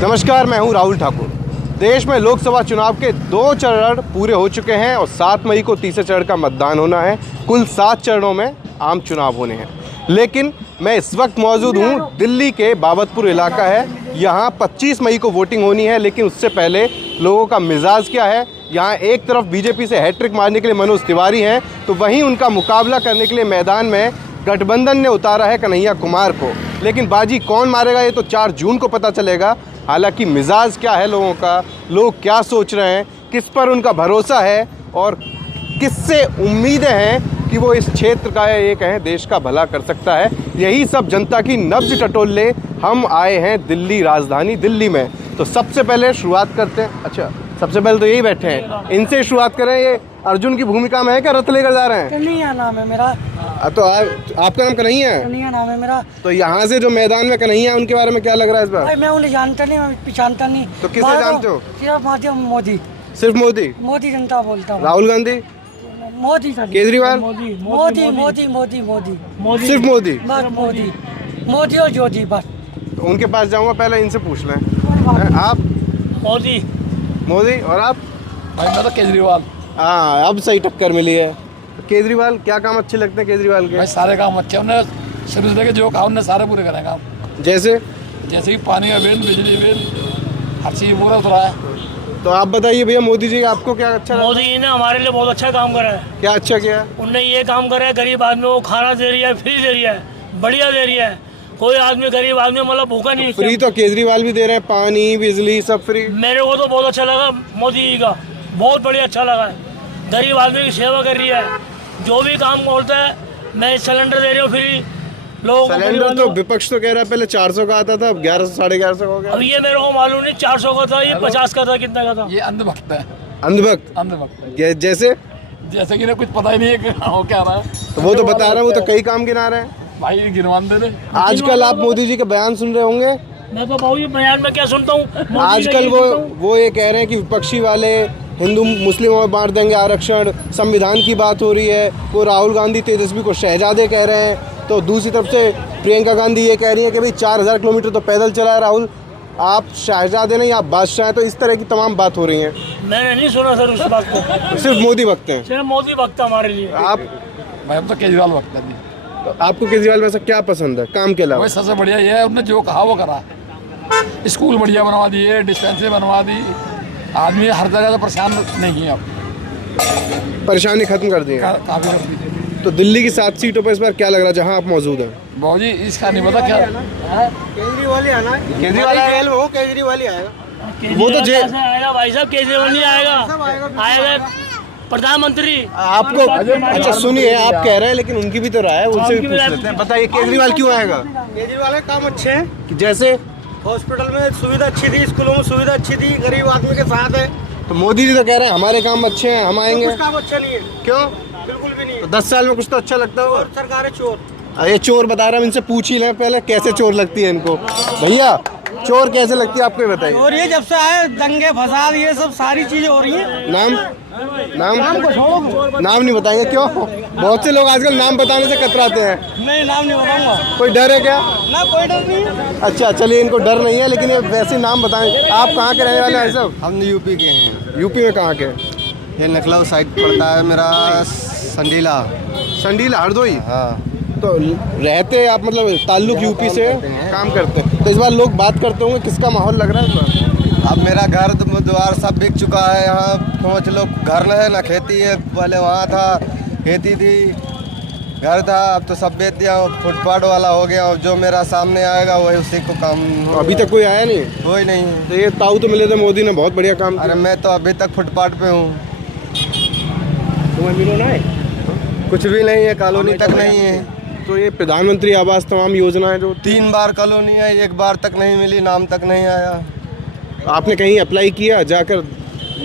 नमस्कार, मैं हूं राहुल ठाकुर। देश में लोकसभा चुनाव के 2 चरण पूरे हो चुके हैं और 7 मई को तीसरे चरण का मतदान होना है। कुल 7 चरणों में आम चुनाव होने हैं, लेकिन मैं इस वक्त मौजूद हूं दिल्ली के बाबतपुर इलाका है। यहां 25 मई को वोटिंग होनी है, लेकिन उससे पहले लोगों का मिजाज क्या है। यहाँ एक तरफ बीजेपी से हैट्रिक मारने के लिए मनोज तिवारी हैं, तो वहीं उनका मुकाबला करने के लिए मैदान में गठबंधन ने उतारा है कन्हैया कुमार को। लेकिन बाजी कौन मारेगा ये तो 4 जून को पता चलेगा। हालांकि मिजाज क्या है लोगों का, लोग क्या सोच रहे हैं, किस पर उनका भरोसा है और किससे उम्मीदें हैं कि वो इस क्षेत्र का एक कहें देश का भला कर सकता है, यही सब जनता की नब्ज टटोलने हम आए हैं दिल्ली, राजधानी दिल्ली में। तो सबसे पहले शुरुआत करते हैं। अच्छा, सबसे पहले तो यही बैठे हैं, इनसे शुरुआत करें। ये अर्जुन की भूमिका में है क्या, रथ लेकर जा रहे हैं? कन्हैया नाम है मेरा। तो आपका नाम कन्हैया है? कन्हैया नाम है मेरा। तो यहाँ से जो मैदान में कन्हैया, उनके बारे में क्या लग रहा है इस बार? भाई मैं उन्हें जानता नहीं, मैं पहचानता नहीं। तो किसे जानते हो? सिर्फ मोदी। सिर्फ मोदी? मोदी जनता बोलता हूँ। राहुल गांधी? मोदी। केजरीवाल? मोदी मोदी मोदी मोदी मोदी सिर्फ मोदी? बस मोदी, मोदी और ज्योति बस। तो उनके पास जाऊंगा, पहले इनसे पूछ लें। आप? मोदी। मोदी। और आप? भाई मैं तो केजरीवाल। हाँ, अब सही टक्कर मिली है। तो केजरीवाल, क्या काम अच्छे लगते हैं केजरीवाल के? भाई सारे काम अच्छे, उन्होंने शुरू से लेके जो काम उन्होंने सारे पूरे करे काम। जैसे जैसे कि पानी का बिल, बिजली बिल, हर चीज़ पूरा उतरा है। तो आप बताइए भैया, मोदी जी आपको क्या अच्छा लगा? मोदी जी ने हमारे लिए बहुत अच्छा काम करा है। क्या अच्छा किया? उनने ये काम करा है, गरीब आदमी को खाना दे रही है, फ्री दे रही है, बढ़िया दे रही है। कोई आदमी गरीब आदमी मतलब भूखा नहीं। फ्री तो केजरीवाल भी दे रहे हैं, पानी बिजली सब फ्री। मेरे को तो बहुत अच्छा लगा मोदी जी का, बहुत बढ़िया अच्छा लगा है। गरीब आदमी की सेवा कर रही है, जो भी काम बोलता है। मैं सिलेंडर दे रही हूँ फ्री लोगों को। सिलेंडर तो विपक्ष तो कह रहा है पहले 400 का आता था, अब 1100 1150 का हो गया। अब ये मेरे को मालूम नहीं 400 का था, ये 50 का था, कितना का था। ये अंधभक्त है। अंधभक्त? अंधभक्त है। जैसे जैसे कि ना कुछ पता ही नहीं है कि हो क्या रहा है। तो वो तो बता रहा है, वो तो कई काम गिना रहे हैं। भाई गिनवान दे दे। आजकल आप मोदी जी के बयान सुन रहे होंगे। मैं तो बहुत बयान में क्या सुनता हूँ आजकल वो ये कह रहे हैं कि विपक्षी वाले हिंदू मुस्लिमों में बांट देंगे आरक्षण, संविधान की बात हो रही है। वो राहुल गांधी तेजस्वी को शहजादे कह रहे हैं, तो दूसरी तरफ से प्रियंका गांधी ये कह रही है कि भाई 4000 किलोमीटर तो पैदल चला है राहुल, आप शहजादे नहीं आप बादशाह हैं। तो इस तरह की तमाम बात हो रही है। मैंने नहीं सुना सर उस बात को। सिर्फ मोदी वक्त हैं? सिर्फ मोदी वक्त हमारे लिए। आप? भाई हम तो केजरीवाल वक्त है। तो आपको केजरीवाल में से क्या पसंद है काम के अलावा? भाई सबसे बढ़िया ये है, उन्होंने जो कहा वो करा। स्कूल बढ़िया बनवा दिए, डिस्पेंसरी बनवा दी, आदमी हर जगह से परेशान नहीं है। अब परेशानी खत्म कर दी है काफ़ी कर दी। तो दिल्ली की 7 सीटों पर इस बार क्या लग रहा है जहां आप मौजूद हैं? बाबू जी इसका नहीं पता क्या। केजरीवाल ही आना है। केजरीवाल आएगा? वो केजरीवाल ही आएगा। वो तो कैसे आएगा भाई साहब, केजरीवाल नहीं आएगा, आएगा प्रधानमंत्री। आपको अच्छा सुनिए, आप कह रहे हैं लेकिन उनकी भी तो राय है, उनसे भी पूछ लेते हैं। बताइए केजरीवाल क्यों आएगा? केजरीवाल के काम अच्छे हैं। जैसे हॉस्पिटल में सुविधा अच्छी थी, स्कूलों में सुविधा अच्छी थी, गरीब आदमी के साथ है। तो मोदी जी तो कह रहे हैं हमारे काम अच्छे हैं, हम आएंगे। कुछ काम अच्छा नहीं है, क्यों? बिल्कुल भी नहीं तो है। 10 साल में कुछ तो अच्छा लगता होगा। सरकार है चोर। ये चोर बता रहा है, इनसे पूछ ही लें पहले कैसे चोर लगती है इनको। भैया चोर कैसे लगती है आपको बताइए। और ये जब से आए दंगे फसाद ये सब सारी चीजें हो रही हैं। नाम नाम नहीं बताएंगे? क्यों? बहुत से लोग आजकल नाम बताने से कतराते हैं। नहीं, नाम नहीं बताऊंगा। कोई डर है क्या? ना कोई डर नहीं है। अच्छा चलिए, इनको डर नहीं है, लेकिन ये वैसे नाम बताएं। आप कहाँ के रहने वाले हैं सब? हम यूपी के हैं। यूपी में कहाँ के? ये लखनऊ साइड पड़ता है मेरा, संडीला। संडीला, हरदोई? हाँ। तो रहते आप मतलब ताल्लुक यूपी से काम करते हैं। तो इस बार लोग बात करते होंगे, किसका माहौल लग रहा है इस बार? अब मेरा घर द्वार सब बिक चुका है। यहाँ समझ लो, घर न है ना खेती है। पहले वहाँ था, खेती थी, घर था, अब तो सब बेच दिया, फुटपाथ वाला हो गया। जो मेरा सामने आएगा वही उसी को काम। अभी तक कोई आया नहीं? कोई नहीं। तो ये ताऊ तो मिले थे, मोदी ने बहुत बढ़िया काम अरे किया। मैं तो अभी तक फुटपाथ पे हूँ। तुम्हें मिलो ना है? कुछ भी नहीं है, कॉलोनी तक नहीं है। तो ये प्रधानमंत्री आवास तमाम योजनाएं जो 3 बार कॉलोनी है, 1 बार तक नहीं मिली, नाम तक नहीं आया। आपने कहीं अप्लाई किया, जाकर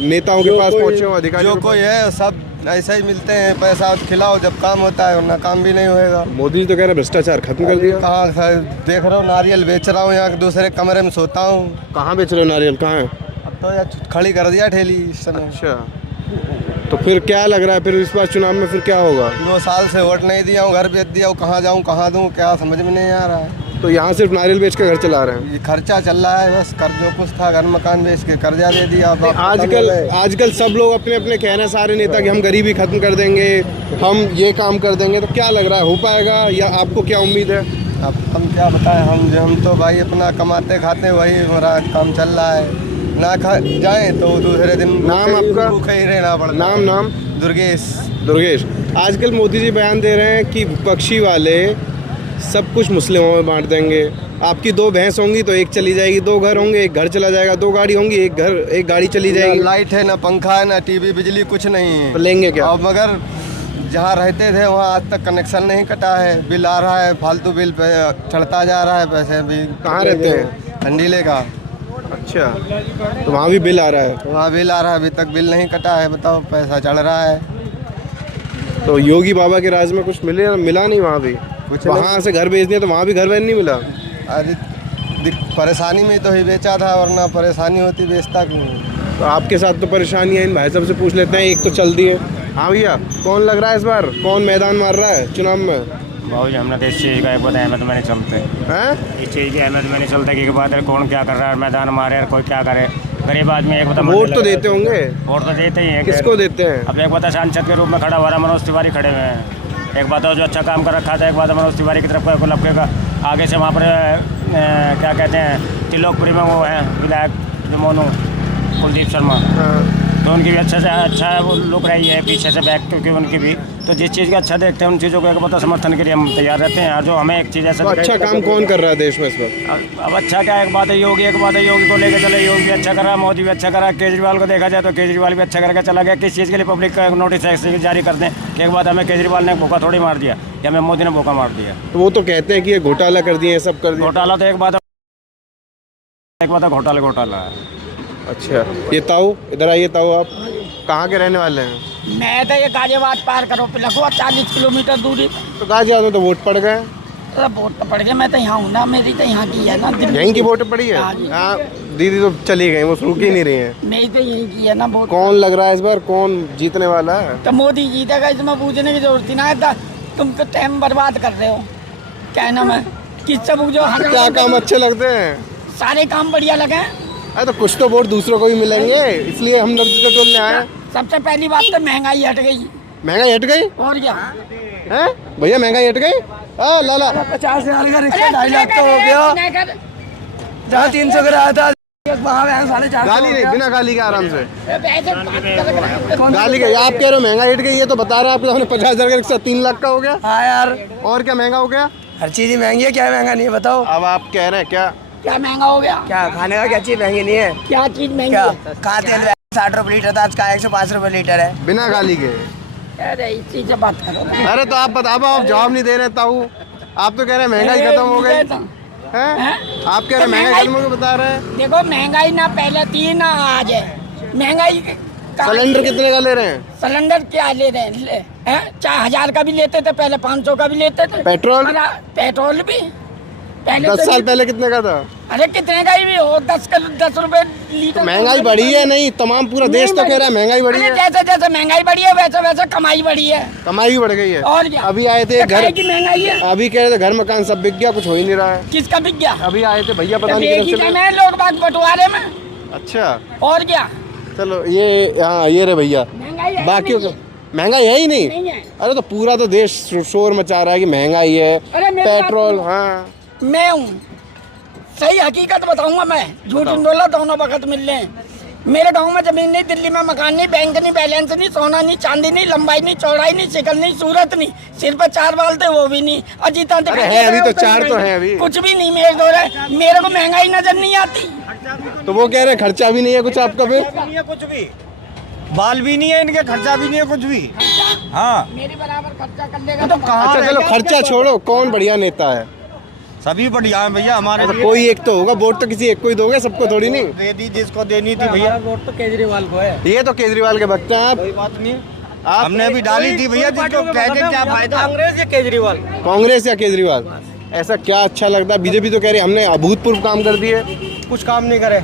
नेताओं के पास पहुंचे हो, अधिकारियों जो के कोई है सब ऐसे ही मिलते हैं, पैसा खिलाओ जब काम होता है, वरना काम भी नहीं होएगा। पास? मोदी जी तो कह रहे हैं भ्रष्टाचार खत्म कर दिया। कहाँ देख रहा हूँ, नारियल बेच रहा हूँ, यहाँ दूसरे कमरे में सोता हूँ। कहाँ बेच रहे हो नारियल, कहाँ है? अब तो यार खड़ी कर दिया ठेली इस समय। अच्छा, तो फिर क्या लग रहा है, फिर इस बार चुनाव में फिर क्या होगा? 2 साल से वोट नहीं दिया हूँ, घर बेच दिया हूँ, कहाँ जाऊँ कहाँ दूँ क्या समझ में नहीं आ रहा है। तो यहाँ सिर्फ नारियल बेच के घर चला रहे हैं। ये खर्चा चल रहा है बस, कर जो कुछ था घर मकान बेच के कर्जा दे दिया। अब आजकल सब लोग अपने अपने कह रहे हैं सारे नेता कि हम गरीबी खत्म कर देंगे, हम ये काम कर देंगे। तो क्या लग रहा है, हो पाएगा या आपको क्या उम्मीद है? अब हम क्या बताएं, हम तो भाई अपना कमाते खाते वही हमारा काम चल रहा है। ना खा जाए तो दूसरे दिन नाम आपका? भूखे ही रहना पड़ता। नाम? दुर्गेश। आजकल मोदी जी बयान दे रहे हैं कि विपक्षी वाले सब कुछ मुस्लिमों में बांट देंगे। आपकी 2 भैंस होंगी तो एक चली जाएगी, 2 घर होंगे एक घर चला जाएगा, 2 गाड़ी होंगी एक गाड़ी चली जाएगी। लाइट है ना पंखा है ना टीवी बिजली कुछ नहीं है। तो लेंगे क्या? और मगर जहाँ रहते थे वहाँ आज तक कनेक्शन नहीं कटा है, बिल आ रहा है, फालतू बिल पे चढ़ता जा रहा है पैसे भी। कहाँ रहते हैं? ठंडीले का। अच्छा, तो वहाँ भी बिल आ रहा है? वहाँ बिल आ रहा है, अभी तक बिल नहीं कटा है। बताओ, पैसा चढ़ रहा है। तो योगी बाबा के राज में कुछ मिला नहीं वहाँ भी? कुछ वहाँ से घर बेच दिया तो वहाँ भी घर नहीं मिला? अरे परेशानी में तो ही बेचा था, वरना परेशानी होती बेचता क्यों। तो आपके साथ तो परेशानी है, इन भाई साहब से पूछ लेते हैं। एक तो चल दी है। हाँ भैया, कौन लग रहा है इस बार, कौन मैदान मार रहा है चुनाव में? भाई हमने तो इस चीज़ का एक बात अहमद में नहीं चलते हैं? इस चीज़ की अहमद में नहीं चलता कि बात है कौन क्या कर रहा है, मैदान मारे और कोई क्या करे। गरीब आदमी एक बता वोट तो देते होंगे? वोट तो देते ही हैं। किसको देते हैं? अब एक बता सांसद के रूप में खड़ा हुआ रहा मनोज तिवारी खड़े हुए हैं। एक बात जो अच्छा काम कर रखा था, एक बात मनोज तिवारी की तरफ को लपकेगा। आगे से वहाँ पर क्या कहते हैं त्रिलोकपुरी में वो है विधायक जो मोनू कुलदीप शर्मा, तो उनकी भी अच्छा वो लुक रही है पीछे से बैक, क्योंकि उनकी भी तो जिस चीज़ का अच्छा देखते हैं उन चीज़ों को एक बता समर्थन के लिए हम तैयार रहते हैं। और जो हमें एक चीज़ ऐसा तो अच्छा काम कौन कर रहा है देश में इस वक्त? अब अच्छा क्या, एक बात है योगी, एक बात है योगी को लेकर चले, योगी भी अच्छा कर रहा है, मोदी भी अच्छा कर रहा है। केजरीवाल को देखा जाए तो केजरीवाल भी अच्छा करके चला गया। किस चीज़ के लिए पब्लिक का नोटिस ऐसे जारी कर दें कि एक बात हमें केजरीवाल ने भूखा थोड़ी मार दिया या हमें मोदी ने भूखा मार दिया। तो वो तो कहते हैं कि ये घोटाला कर दिए, सब कर दिया। घोटाला तो एक बात है घोटाला है। अच्छा, ये ताऊ इधर आइए। ताऊ, आप कहाँ के रहने वाले हैं? मैं तो ये गाजियाबाद पार करो पिलखुआ 40 किलोमीटर दूरी। तो गाजियाबाद में तो वोट पड़ गए। तो वोट तो पड़ गए, मैं तो यहाँ हूँ ना, मेरी तो यहाँ की है ना। यहीं की वोट पड़ी है? हाँ जी। हाँ, दीदी तो चली गई, वो रुक ही नहीं रही है। मेरी तो यहीं की है ना वोट। कौन लग रहा है इस बार, कौन जीतने वाला है? तो मोदी जीतेगा, इसमें पूछने की जरूरत ही ना है। तुम तो टाइम बर्बाद कर रहे हो। क्या नाम है, किससे पूछो? क्या काम अच्छे लगते हैं? सारे काम बढ़िया लगे। अरे तो कुछ तो वोट दूसरों को भी मिलेंगे, इसलिए हम नब्ज टटोलने आए। सबसे पहली बात तो महंगाई हट गई। महंगाई हट गई? और क्या है भैया, महंगाई हट गई? लाला 50,000 का रिक्शा 2.5 लाख तो हो गया। जहाँ 300 का रहा था वहाँ 4.5 गाली नहीं, बिना गाली के आराम से गाली के। आप कह रहे हो महंगाई हट गई, ये तो बता रहे हैं आपके सामने 50,000 का रिक्शा 3 लाख का हो गया। हाँ यार, और क्या महंगा हो गया? हर चीज महंगी है। क्या महंगा नहीं है बताओ? अब आप कह रहे हैं क्या महंगा हो गया? क्या खाने का क्या चीज़ महंगी नहीं है? क्या चीज महंगी है? कहाँ तेल 60 रुपये लीटर था, आज का 105 रुपये लीटर है। बिना गाली के? अरे इस चीज से बात करो। अरे तो आप बताओ, आप जवाब नहीं दे रहे ताऊ। आप तो कह रहे हैं महंगाई खत्म हो गई है, आप कह रहे हैं महंगाई खत्म हो गई, बता रहे हैं। देखो महंगाई ना पहले थी ना आज है। महंगाई सिलेंडर कितने का ले रहे हैं? सिलेंडर क्या ले रहे हैं? 4,000 का भी लेते थे पहले, 500 का भी लेते थे। पेट्रोल? पेट्रोल भी पहले 10 साल पहले कितने का था? अरे कितने का ही भी हो, 10 रुपए लीटर। महंगाई बढ़ी है नहीं, तमाम पूरा देश तो कह रहा है महंगाई बढ़ी है। जैसे जैसे महंगाई बढ़ी है वैसे वैसे कमाई बढ़ी है। कमाई भी बढ़ गई है। और क्या? अभी आए थे घर की महंगाई है। अभी कह रहे थे घर मकान सब बिक गया, कुछ हो ही नहीं रहा है। किसका बिक गया? अभी आए थे भैया, पता नहीं किधर से मैं लोग बात बंटवारे में। अच्छा, और क्या? चलो ये, हाँ ये रे भैया, बाकी महंगाई है ही नहीं है। अरे तो पूरा तो देश शोर मचा रहा है कि महंगाई है, पेट्रोल। हाँ, मैं हूँ सही हकीकत बताऊंगा, मैं झूठ डोला दोनों वक्त मिल रहे हैं। मेरे गांव में जमीन नहीं, दिल्ली में मकान नहीं, बैंक नहीं, बैलेंस नहीं, सोना नहीं, चांदी नहीं, लंबाई नहीं, चौड़ाई नहीं, शिकल नहीं, सूरत नहीं, सिर पर 4 बाल थे वो भी नहीं। अजीता है अभी तो 4 तो है अभी, कुछ भी नहीं मेरे दो है। मेरे को महंगाई नजर नहीं आती। तो वो कह रहे हैं खर्चा भी नहीं है कुछ आपका, फिर कुछ भी बाल भी नहीं है इनके, खर्चा भी नहीं है कुछ भी। हाँ, मेरी बराबर खर्चा कर लेगा तो अच्छा चलो खर्चा छोड़ो, कौन बढ़िया नेता है? सभी बढ़िया है भैया हमारे। तो कोई एक तो होगा, वोट तो किसी एक को ही दोगे, सबको थोड़ी नहीं। दे दी जिसको देनी थी भैया। वोट तो केजरीवाल को है। ये तो केजरीवाल के भक्त हैं आप। कोई बात नहीं, हमने अभी डाली थी भैया, जिसको कह के क्या फायदा। कांग्रेस या केजरीवाल? कांग्रेस या केजरीवाल? ऐसा क्या अच्छा लगता है? बीजेपी तो कह रही हमने अभूतपूर्व काम कर दिए। कुछ काम नहीं करे,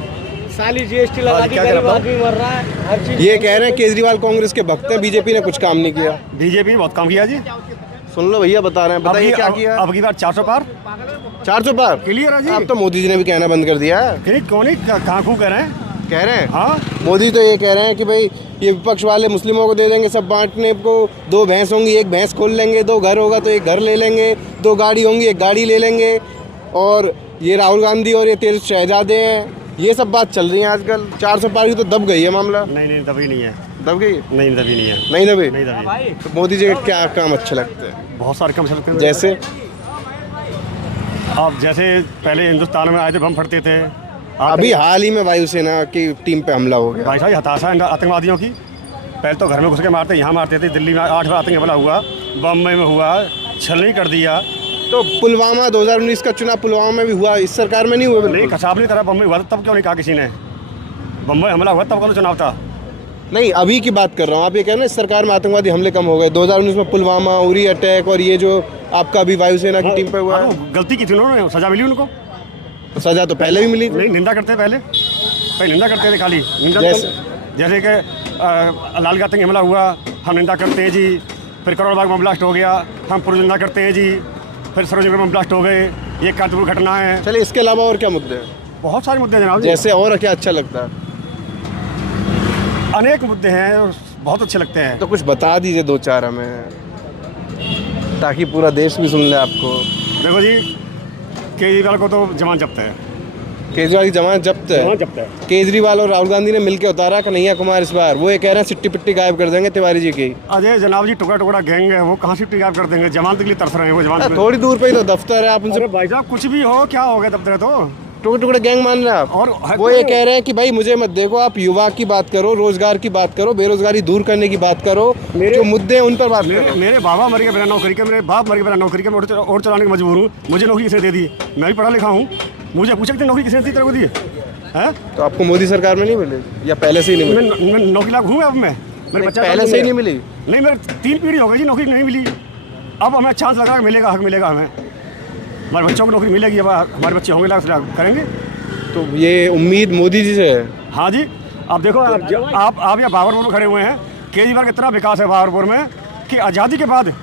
साली जीएसटी लगा दी, गरीब आदमी मर रहा है, हर चीज। ये कह रहे हैं केजरीवाल कांग्रेस के भक्त हैं, बीजेपी ने कुछ काम नहीं किया। बीजेपी बहुत काम किया जी। सुन लो भैया, बता रहे हैं, बताइए क्या किया। अब की बार 400 पार, 400 पार क्लियर है जी। अब तो मोदी जी ने भी कहना बंद कर दिया है। फिर कौन ही कहाँ कह रहे हैं? कह रहे हैं हाँ, मोदी तो ये कह रहे हैं कि भाई ये विपक्ष वाले मुस्लिमों को दे देंगे सब बांटने को, 2 भैंस होंगी 1 भैंस खोल लेंगे, 2 घर होगा तो 1 घर ले लेंगे, 2 गाड़ी होंगी 1 गाड़ी ले लेंगे, और ये राहुल गांधी और ये 13 शहजादे हैं, ये सब बात चल रही है आजकल। 400 पार की तो दब गई है मामला। नहीं दबी नहीं है, दब गई? नहीं दबी नहीं है, नहीं दबी? नहीं दबी। तो मोदी जी के क्या काम अच्छे लगते हैं? बहुत सारे काम चलते हैं। जैसे आप जैसे पहले हिंदुस्तान में आए थे, बम फटते थे। अभी हाल ही में वायुसेना की टीम पे हमला हो गया। भाई साहब हताशा है आतंकवादियों की। पहले तो घर में घुस के मारते, यहाँ मारते थे। दिल्ली में 8 बार आतंकी हमला हुआ, बम्बई में हुआ, छलनी कर दिया। तो पुलवामा 2019 का चुनाव पुलवामा में भी हुआ, इस सरकार में नहीं हुआ? नहीं, बिल्कुल कसाब नहीं करा, बम्बई हुआ तब क्यों नहीं कहा किसी ने? बम्बई हमला हुआ तब कौन चुनाव था? नहीं, अभी की बात कर रहा हूँ। आप ये कह रहे हैं इस सरकार में आतंकवादी हमले कम हो गए। 2019 में पुलवामा, उरी अटैक और ये जो आपका भी वायुसेना की टीम पे हुआ है, गलती की थी उन्होंने, सजा मिली उनको। तो सजा तो पहले भी मिली थी। नहीं, निंदा करते पहले निंदा करते थे खाली। निंदा जैसे कि लाल का आतंकी हमला हुआ, हम निंदा करते हैं जी। फिर करोड़ बाग में ब्लास्ट हो गया, हम पूरी निंदा करते हैं जी। फिर सरोजनी में ब्लास्ट हो गए, ये कानपुर घटना है। चलिए, इसके अलावा और क्या मुद्दे हैं? बहुत सारे मुद्दे हैं जनाब जी। जैसे और क्या अच्छा लगता है? अनेक मुद्दे हैं, बहुत अच्छे लगते हैं। तो कुछ बता दीजिए 2-4 हमें, ताकि पूरा देश भी सुन ले आपको। देखो जी, केजरीवाल को तो जमानत जब्त है। केजरीवाल की जमानत जब्त है? जमानत जब्त है। केजरीवाल और राहुल गांधी ने मिलकर उतारा कन्हैया कुमार इस बार। वो ये कह रहे हैं सिट्टी पिट्टी गायब कर देंगे तिवारी जी की। अजय जनाब जी, टुकड़ा टुकड़ा गैंग है, वो कहाँ से गायब कर देंगे? जमानत के लिए तरस रहे हैं वो। जमानत थोड़ी दूर पे ही तो दफ्तर है, आप उनसे भाई साहब कुछ भी हो, क्या हो गया दफ्तर? तो टुकड़े टुकड़े गैंग मान रहे हैं आप। और वो ये कह रहे हैं कि भाई मुझे मत देखो, आप युवा की बात करो, रोजगार की बात करो, बेरोजगारी दूर करने की बात करो, जो मुद्दे हैं उन पर बात करो। मेरे बाबा मर गए बिना नौकरी के, मेरे बाप मर गए बिना नौकरी के, मैं और चलाने की मजबूर हूँ। मुझे नौकरी किसने दे दी? मैं भी पढ़ा लिखा हूँ, मुझे पूछा कि नौकरी किसने दी तेरे को दी है? तो आपको मोदी सरकार में नहीं मिली या पहले से ही नहीं मिली? मैं नौकरी लाख हूँ अब मैं, मेरे बच्चा पहले से ही नहीं मिली? नहीं, मेरे 3 पीढ़ी हो गई जी, नौकरी नहीं मिली। अब हमें चांस लग रहा है, मिलेगा, हक मिलेगा हमें, हमारे बच्चों को नौकरी मिलेगी। अब हमारे बच्चे होंगे लाख करेंगे। तो ये उम्मीद मोदी जी से है? हाँ जी। अब देखो, आप यहाँ बाबरपुर में खड़े हुए हैं। केजरीवाल कितना विकास है बाबरपुर में कि आज़ादी के बाद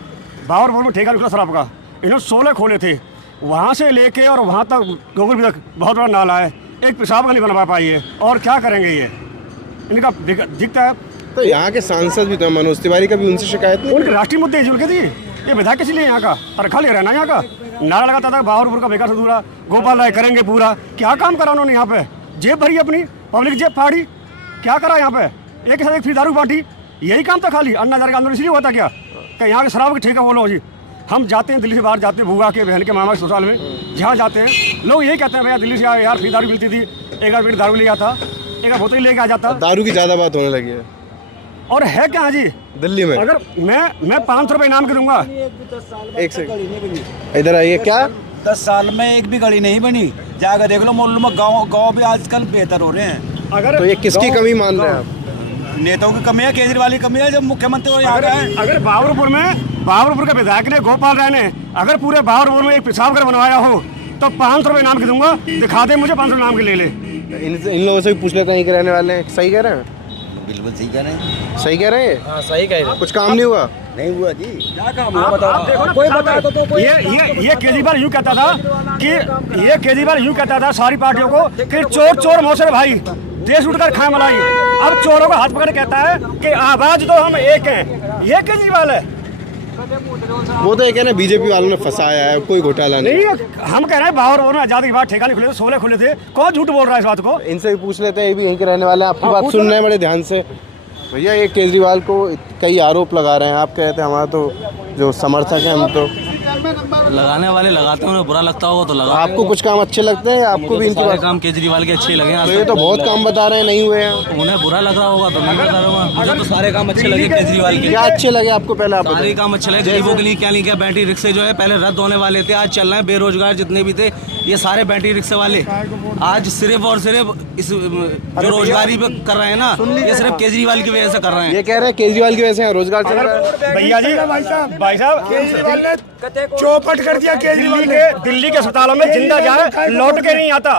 बाबरपुर में ठेका निकला शराब का। इन्होंने 16 खोले थे, वहाँ से लेके और वहाँ तक गोकुल तक बहुत बड़ा नाला है, एक पेशाब का नहीं बना पाई है। और क्या करेंगे ये? इनका दिखता है। तो यहाँ के सांसद भी तो मनोज तिवारी का भी उनसे शिकायत नहीं? उनके राष्ट्रीय मुद्दे जुड़ के थी। ये विधायक किस लिए यहाँ का तनख्वाह ले रहे हैं ना? यहाँ का नारा लगाता था बाबरपुर का विकास अधूरा, गोपाल राय करेंगे पूरा। क्या काम करा उन्होंने यहाँ पे? जेब भरी अपनी, पब्लिक जेब फाड़ी। क्या करा यहाँ पे? एक साथ एक फ्री दारू बांटी, यही काम था खाली। अन्ना हजारे का आंदोलन इसलिए होता क्या कि यहाँ के शराब की ठेका बोलो जी। हम जाते हैं दिल्ली से बाहर, जाते हैं बुआ के बहन के मामा के ससुराल में, जहाँ जाते हैं लोग यही कहते हैं भैया दिल्ली से आए यार, फ्री दारू मिलती थी, एक बार दारू ले आता, एक बार बोतल लेके आ जाता। दारू की ज़्यादा बात होने लगी है और है क्या जी दिल्ली में? अगर मैं 500 रुपये इनाम के दूंगा। एक सेकंड, इधर आइए। क्या 10 साल में एक भी गली नहीं बनी? जाकर देख लो मोहल्लों में, गाँव भी आजकल बेहतर हो रहे हैं। अगर तो ये किसकी कमी मान रहे हैं आप? नेताओं की कमी है, केजरीवाल की कमी है। जब मुख्यमंत्री वो यहाँ का है। अगर बाबरपुर के विधायक ने, गोपाल राय ने, अगर पूरे बाबरपुर में एक पेशाब घर बनवाया हो तो 500 रुपये इनाम के दूंगा। दिखा दे मुझे 500 इनाम के, ले ले। इन लोगों से भी पूछ लेते हैं कि रहने वाले हैं। सही कह रहे हैं? बिल्कुल सही कह रहे हैं। सही कह रहे हैं? हाँ, सही कह रहे हैं। कुछ काम नहीं हुआ? नहीं हुआ जी। क्या काम हुआ आप बताओ? देखो ना, कोई बता दो तो ये केजरीवाल यूँ कहता था कि ये केजरीवाल यूँ कहता था सारी पार्टियों को कि चोर चोर मौसर भाई, देश उठकर खाए मलाई। अब चोरों को हाथ पकड़ कहता है कि आवाज तो हम एक हैं। ये केजरीवाल है। वो तो ये कह रहे हैं बीजेपी वालों ने फंसाया है, कोई घोटाला नहीं। हम कह रहे हैं बाबरपुर में आजादी के बाद ठेका नहीं खुले थे, 16 खुले थे। कौन झूठ बोल रहा है इस बात को? इनसे भी पूछ लेते हैं, ये भी यहीं के रहने वाले हैं। आपकी बात सुन रहे हैं बड़े ध्यान से। भैया, ये केजरीवाल को कई आरोप लगा रहे हैं। आप कहते हैं हमारा तो जो समर्थक हैं, हम तो लगाने वाले लगाते हैं, उन्हें बुरा लगता होगा तो लगा। आपको कुछ काम अच्छे लगते हैं? आपको भी इनके सारे काम केजरीवाल के अच्छे लगे। तो ये तो बहुत काम बता रहे हैं नहीं हुए हैं। उन्हें बुरा लग रहा होगा तो मैं बता रहा हूँ। मुझे तो सारे काम अच्छे लगे केजरीवाल के। क्या अच्छे लगे आपको? पहले आप सारे काम अच्छे लगे। गरीबों के लिए क्या नहीं किया। बैटरी रिक्शे जो है पहले रद्द होने वाले थे, आज चल रहे हैं। बेरोजगार जितने भी थे ये सारे बैटरी रिक्शे वाले आज सिर्फ और सिर्फ इस जो रोजगारी पे कर रहे हैं ना, ये सिर्फ केजरीवाल की वजह से कर रहे हैं। ये कह रहे हैं केजरीवाल की वजह से रोजगार चल रहा है। भैया जी, भाई साहब चौपट कर दिया केजरीवाल ने। दिल्ली के अस्पतालों में जिंदा जाए लौट के नहीं आता।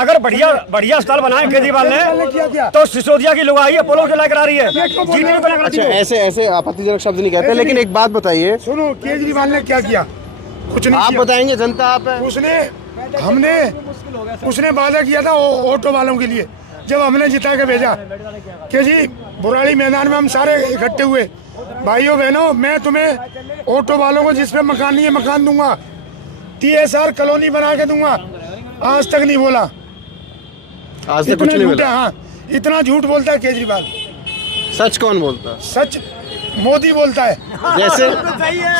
अगर बढ़िया अस्पताल बनाए केजरीवाल ने तो सिसोदिया की लुगाई अपोलो के लेकर आ रही है। अच्छा, ऐसे आपत्तिजनक शब्द नहीं कहते, लेकिन एक बात बताइए। सुनो, केजरीवाल ने क्या किया? कुछ नहीं आप किया। बताएंगे, जनता आप है। उसने वादा किया था ऑटो वालों के लिए, जब हमने जिता के भेजा कि जी बुराड़ी मैदान में हम सारे इकट्ठे हुए, भाइयों बहनों मैं तुम्हें ऑटो वालों को जिस पे मकान नहीं है मकान दूंगा, TSR कॉलोनी बना के दूंगा। आज तक नहीं बोला, आज तक कुछ नहीं मिला। हाँ, इतना झूठ बोलता है केजरीवाल। सच कौन बोलता है? सच मोदी बोलता है। जैसे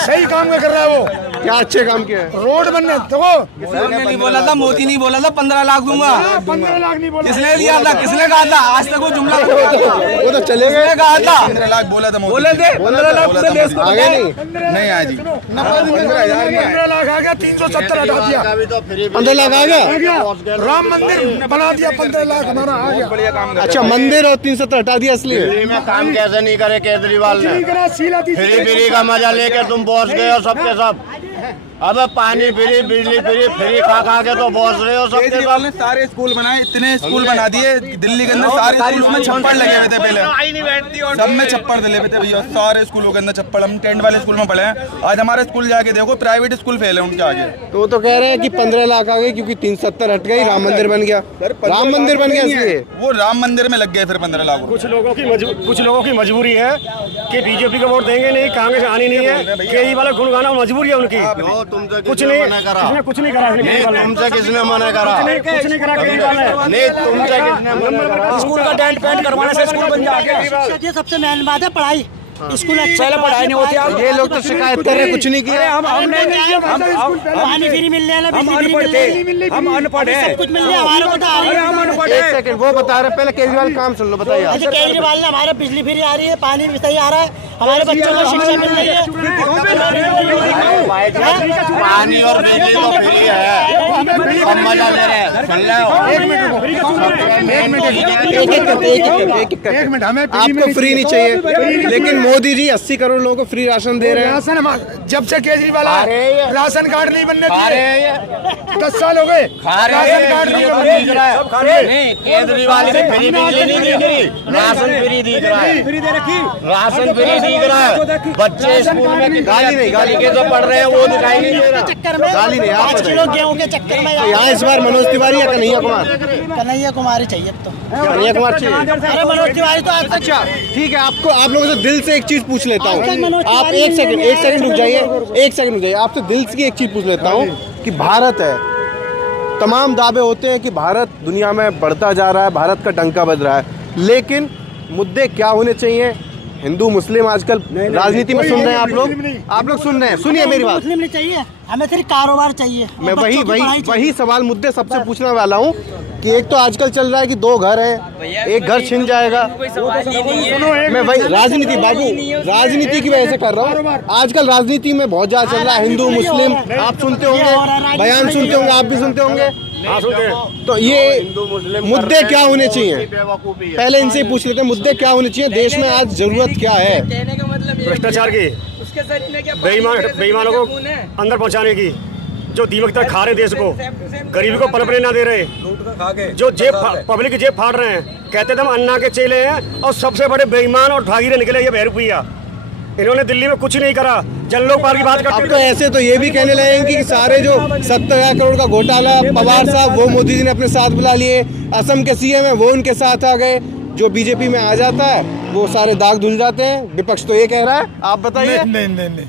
सही काम कर रहा है वो। क्या अच्छे काम किए हैं? रोड बनने देखो, मैंने नहीं बोला था, मोदी नहीं बोला था 15 लाख दूंगा। 15 लाख नहीं बोला। किसने दिया था, किसने कहा था? आज तक वो जुमला वो तो चले गए। कहा था 15 लाख बोला था, बोले थे 15 लाख पूरे देश को आगे नहीं, नहीं आया जी। 15 लाख आ गया, 370 हटा दिया, 15 लाख आ गया। राम मंदिर बना दिया, 15 लाख हमारा आ गया। अच्छा, मंदिर और 370 हटा दिया इसलिए। में काम कैसे नहीं करे केजरीवाल ने? फ्री का मजा लेके तुम पहुंच गए हो सबके सब। अब पानी फ्री, बिजली फ्री, फ्री खा के तो पहुंच रहे हो सबके केजरीवाल ने सब। सारे स्कूल बनाए, इतने स्कूल बना दिए दिल्ली के अंदर, सारे स्कूलों में छप्पड़ लगे हुए थे पहले, सब में छप्पड़ लगे हुए थे भैया, सारे स्कूलों के अंदर छप्पड़। हम टेंट वाले स्कूल में पढ़े हैं, आज हमारे स्कूल जाके देखो प्राइवेट स्कूल फेल है उनके आगे। तो वो तो कह रहे हैं कि 15 लाख आ गए क्योंकि 370 हट गई, राम मंदिर बन गया। राम मंदिर बन गया इसलिए वो राम मंदिर में लग गए फिर 15 लाख। कुछ लोगों की मजबूरी है कि बीजेपी को वोट देंगे नहीं, कांग्रेस आनी नहीं है, केजरीवाल गुण गाना मजबूरी है उनकी। कुछ नहीं करा, कुछ नहीं करा, तुमसे किसने मना करा? कुछ नहीं करा केजरीवाल ने। नहीं, तुमसे किसने मना करा? स्कूल का डेंट पेंट करवाने से स्कूल बन जाएगा। ये सबसे मेन बात है, पढ़ाई। स्कूल पहले पढ़ाई नहीं होती। ये लोग तो शिकायत कर रहे हैं, कुछ नहीं किया। पानी फ्री मिल रहा है, हम अनपढ़ हैं, सब कुछ मिल रहा है हमारे को। एक सेकंड, वो बता रहे हैं, पहले केजरीवाल काम सुन लो, बताइए आप। केजरीवाल ने हमारे बिजली फ्री आ रही है, पानी भी सही आ रहा है, हमारे बच्चों को शिक्षा मिल रही है। पानी और बिजली तो फ्री है, सब मजा ले रहे हैं। सुन एक मिनट, हमें आपको फ्री नहीं चाहिए, लेकिन मोदी जी 80 करोड़ लोगों को फ्री राशन दे रहे हैं। राशन जब से केजरीवाल आया, राशन कार्ड नहीं बनने दिए, 10 साल हो गए, राशन कार्ड नहीं दिख रहा है। केजरीवाल की फ्री बिजली नहीं दिख रही, राशन फ्री दिख रहा है, राशन फ्री दिख रहा है। बच्चे स्कूल में गाली नहीं, गाली के जो पढ़ रहे हैं वो दिखाई नहीं दे रहा। चक्कर में गाली नहीं, आप 5 किलो गेहूं के चक्कर में तो यहाँ इस बार मनोज तिवारी या कन्हैया कुमार? कन्हैया कुमारी चाहिए। तो कन्हैया कुमार चाहिए। अरे मनोज तिवारी तो आज अच्छा ठीक है, आपको आप लोगों से दिल से एक चीज पूछ लेता हूँ। आज तक मनोज आप तिवारी एक सेकंड रुक जाइए, आपसे दिल की एक चीज पूछ लेता हूँ कि भारत है, तमाम दावे होते हैं कि भारत दुनिया में बढ़ता जा रहा है, भारत का डंका बज रहा है, लेकिन मुद्दे क्या होने चाहिए? हिंदू मुस्लिम आजकल राजनीति में सुन रहे हैं आप लोग सुन रहे हैं, सुनिए मेरी बात। मुस्लिम नहीं चाहिए, हमें सिर्फ कारोबार चाहिए। मैं वही सवाल मुद्दे सबसे पूछने वाला हूँ कि एक तो आजकल चल रहा है कि 2 घर हैं, एक घर छिन जाएगा। मैं वही राजनीति बाबू, राजनीति की वजह से कर रहा हूँ। आजकल राजनीति में बहुत ज्यादा चल रहा है हिंदू मुस्लिम, आप सुनते होंगे, बयान सुनते होंगे, आप भी सुनते होंगे। तो ये मुद्दे क्या होने चाहिए? पहले इनसे ही पूछ लेते हैं, मुद्दे क्या होने चाहिए? देश में आज जरूरत क्या है? भ्रष्टाचार की, बेईमानों को अंदर पहुंचाने की, जो दीमक तक खा रहे देश को, गरीबी को पनपने ना दे रहे, जो पब्लिक की जेब फाड़ रहे हैं, कहते थे हम अन्ना के चेले हैं, और सबसे बड़े बेईमान और भागीरे निकले ये बहरूपिया। इन्होंने दिल्ली में कुछ नहीं करा, जन लोकपाल की बात करते। अब तो ऐसे तो ये भी कहने लगे कि सारे जो 70,000 करोड़ का घोटाला, पवार साहब वो मोदी जी ने अपने साथ बुला लिए, असम के CM है वो उनके साथ आ गए, जो बीजेपी में आ जाता है वो सारे दाग धुल जाते हैं। विपक्ष तो ये कह रहा है, आप बताइए। नहीं,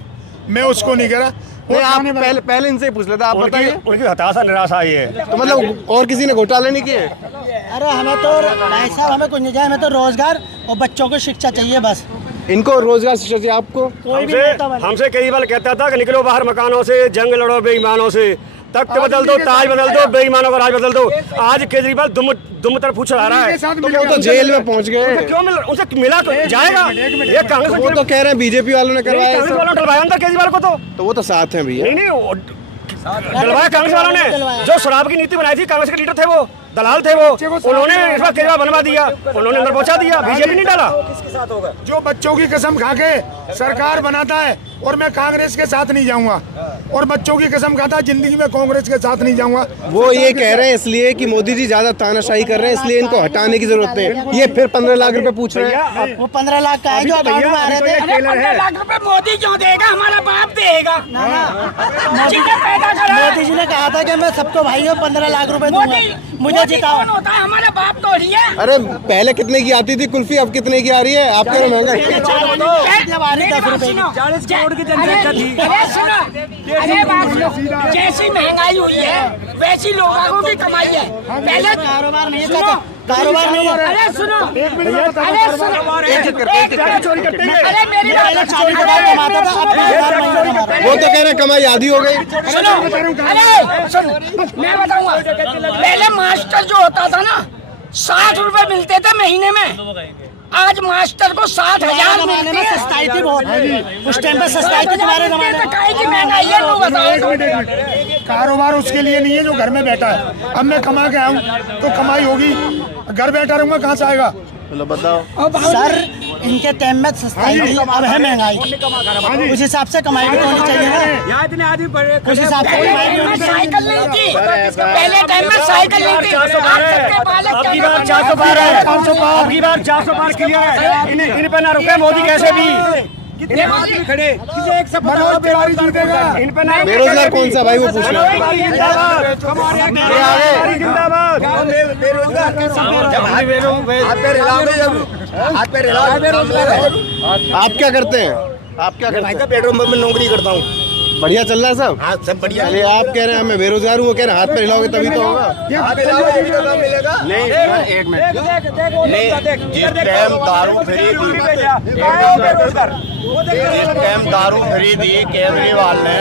मैं उसको नहीं कह रहा। नहीं, आप पहले इनसे पूछ लेते, आप बताइए। उनकी हताशा निराशा आई है, तो मतलब और किसी ने घोटाले नहीं किए? अरे हमें तो भाई साहब, हमें कुछ नहीं चाहिए, हमें तो रोजगार और बच्चों को शिक्षा चाहिए बस। इनको रोजगार शिक्षा चाहिए, आपको? हमसे कई बार कहता था कि निकलो बाहर मकानों से, जंग लड़ो बेईमानों से, तख्त बदल दो, ताज बदल दो, बेईमानों का राज बदल दो। आज केजरीवाल दुम तरफ पूछ रहा है, तो वो तो जेल में पहुंच गए। क्यों उनसे मिला तो जाएगा। ये कांग्रेस वो तो कह रहे हैं बीजेपी वालों ने करवाया, कांग्रेस वालों ने डलवाया अंदर केजरीवाल को। तो वो तो साथ हैं भैया। नहीं डलवाया कांग्रेस वालों ने, जो शराब की नीति बनाई थी, कांग्रेस के लीडर थे वो, दलाल थे वो, उन्होंने इस बार केजरीवाल बनवा दिया, उन्होंने अंदर पहुंचा दिया, बीजेपी नहीं डाला। जो बच्चों की कसम खा के सरकार बनाता है, और मैं कांग्रेस के साथ नहीं जाऊंगा, और बच्चों की कसम खाता जिंदगी में कांग्रेस के साथ नहीं जाऊंगा। वो ये कह रहे हैं इसलिए कि मोदी जी ज्यादा तानाशाही कर रहे हैं, इसलिए इनको हटाने की जरूरत है। ये फिर 15 लाख रुपए पूछ रहे हैं। वो 15 लाख का है जो अकाउंट में आ रहे थे। 15 लाख रुपए मोदी क्यों देगा, हमारा बाप देगा। मोदी जी ने कहा था कि मैं सबको भाइयों 15 लाख रुपए दूंगा, मुझे जिताओ। होता है हमारा बाप तो ही है। अरे पहले कितने की आती थी कुल्फी, अब कितने की आ रही है? आप कह रहे महंगा 40 करोड़ की जनसंख्या थी। अरे बात जैसी महंगाई हुई है वैसी लोगों की कमाई है। पहले कारोबार नहीं था, कारोबार नहीं है। अरे सुनो, अरे सुनो, अरे मेरी वो तो कह रहे कमाई आधी हो गई। सुनो, अरे सुनो, मैं बताऊंगा। पहले मास्टर जो होता था ना 60 रुपए मिलते थे महीने में, आज मास्टर को 60,000 मिलते हैं। सस्ताई थी बहुत, उस टाइम पे सस्ताई थी तुम्हारे जमाने में। काहे की महंगाई है, लोग बताओ। कारोबार उसके लिए नहीं है जो घर में बैठा है। अब मैं कमा के आऊँ तो कमाई होगी, घर बैठा रहूंगा कहाँ से आएगा? बताओ सर, इनके टाइम में सस्ताई थी, अब है महंगाई। उस हिसाब से कमाई भी होनी चाहिए ना, उस हिसाब से कमाई भी होनी चाहिए। साइकिल नहीं थी पहले टाइम में, साइकिल नहीं थी। 412 क्लियर है। इन पे ना रुके मोदी कैसे भी खड़े। बेरोजगार कौन सा भाई, वो पूछ रहे आप क्या करते हैं? आप क्या करते हैं? पेट्रोल पंप में नौकरी करता हूँ। बढ़िया चल रहा है सब? हाँ सब बढ़िया। चलिए, आप कह रहे हैं मैं बेरोजगार हूँ, वो कह रहे हैं हाथ पे हिलाओगे तभी तो होगा। नहीं एक मिनट, जिस टाइम दारू फ्री थी, जिस टाइम दारू फ्री थी केजरीवाल ने,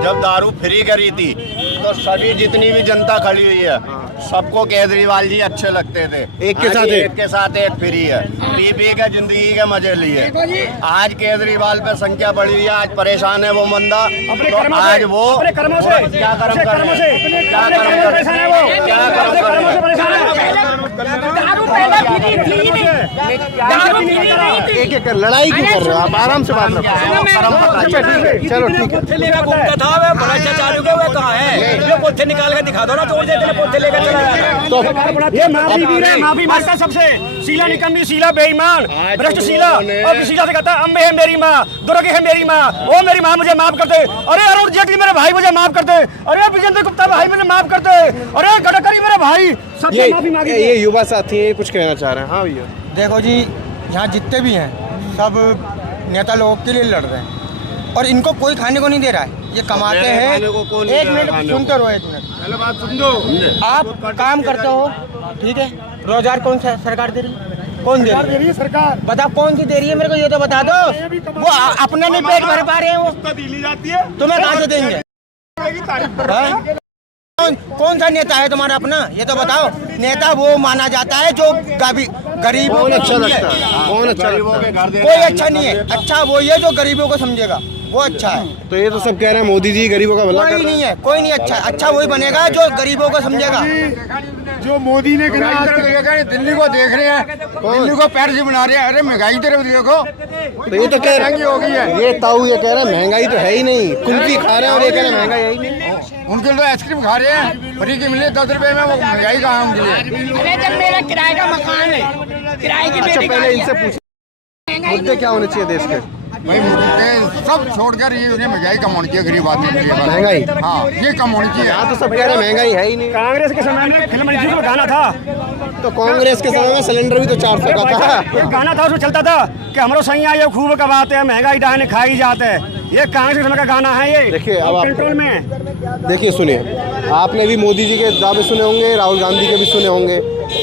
जब दारू फ्री करी थी तो सभी जितनी भी जनता खड़ी हुई है सबको केजरीवाल जी अच्छे लगते थे। एक के साथ एक फ्री है, पी पी के जिंदगी के मजे लिए। आज केजरीवाल पे संख्या बढ़ी हुई है, आज परेशान है वो बंदा, तो आज वो क्या कर्म कर रहे हैं, क्या कर्म कर रहे एक एक लड़ाई क्यों कर रहे हो आप? आराम से बात रखो। अच्छा ठीक है, चलो ठीक है। निकाल के दिखा दो ना, तो ये माफी भी रहे, माफी मांगता सबसे। शीला निकम्मी, शीला बेईमान, भ्रष्ट शीला। और शीला से कहता अम्बे है मेरी माँ, दुर्गे है मेरी माँ, वो मेरी माँ मुझे माफ करते। अरे अरुण जेटली मेरे भाई मुझे माफ करते। अरे विजेंद्र गुप्ता भाई मुझे माफ करते। अरे गडकरी मेरे भाई, सबसे माफी मांगी। ये युवा साथी है, कुछ कहना चाह रहे हैं? हाँ भैया देखो जी, यहाँ जितने भी हैं सब नेता लोगों के लिए लड़ रहे हैं, और इनको कोई खाने को नहीं दे रहा है। ये कमाते हैं। एक मिनट सुनते रहो, एक मिनट पहले बात सुन दो। आप काम करते हो, ठीक है, रोजगार कौन सा सरकार दे रही है? कौन दे रही है? सरकार। बताओ कौन सी दे रही है, मेरे को ये तो बता दो। वो अपने नहीं पेट भर पा रहे हैं, वो दी जाती है, तुम्हें कहाँ से देंगे? कौन सा नेता है तुम्हारा अपना, ये तो बताओ। नेता वो माना जाता है जो गरीबों को अच्छा लगता है। कौन अच्छा लगता है? कोई अच्छा नहीं है। अच्छा वो ये जो गरीबों को समझेगा, वो अच्छा है। तो ये तो सब कह रहे हैं मोदी जी गरीबों का भला कर कोई रहे नहीं है, कोई नहीं अच्छा। अच्छा वही बनेगा जो गरीबों को समझेगा। जो मोदी ने दिल्ली को देख रहे हैं, दिल्ली को पैर से बना रहे हैं। अरे महंगाई तरफ देखो, तो ये तो कह रहे हो गई है। ये ताऊ ये कह रहे हैं महंगाई तो है ही नहीं, कुल्फी खा रहे हैं और ये कह रहे हैं महंगाई है ही नहीं। उनके तो आइसक्रीम खा रहे हैं, फ्री की मिले 10 रुपए में, वो महंगाई कहाँ उनके लिए। अरे जब मेरा किराए का मकान है, किराए की अच्छा पहले इनसे पूछ, मुद्दे क्या होने चाहिए देश के? भाई मुद्दे सब छोड़कर ये उन्हें महंगाई कम होनी चाहिए, गरीब आदमी के लिए। महंगाई, हाँ ये कम होनी चाहिए। यहाँ तो सब कह रहे हैं महंगाई है ही नहीं। कांग्रेस के समय में फिल्म इंडस्ट्री में गाना था, तो कांग्रेस के समय में सिलेंडर भी तो 400 का था। एक गाना था उसमें चलता था कि हमरो सैया ये खूब कमाते हैं, महंगाई डाहने खाई जाते हैं। ये कांग्रेस के समय का गाना है ये। देखिए अब आप कंट्रोल में देखिए, सुनिए, आपने भी मोदी जी के दावे सुने होंगे, राहुल गांधी के भी सुने होंगे।